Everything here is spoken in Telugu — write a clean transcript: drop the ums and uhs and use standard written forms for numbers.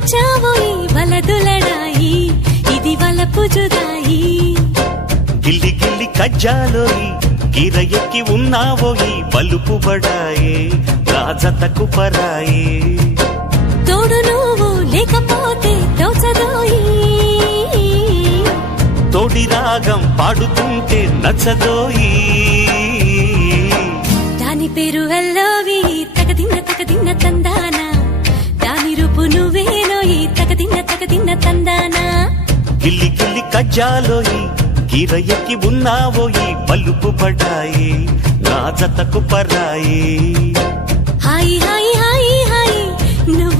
తెచ్చావోయి వలదులడాయి ఇది వలపు జుదాయి గిల్లి గిల్లి కజ్జాలోయి గిర ఎక్కి ఉన్నావోయి బలుపు బడాయే రాజతకు పరాయే తోడు నువ్వు లేకపోతే తోచదోయి తోడి రాగం పాడుతుంటే నచ్చదోయి దాని పేరు అల్లోవి తగదిన్న తందానా దాని రూపు నువ్వేనోయి తగదిన్న తందానా గిల్లి గిల్లి కజ్జాలోయి గిర ఎక్కి ఉన్నావోయి బలుపు బడాయే రాజతకు పరాయే హాయి హాయి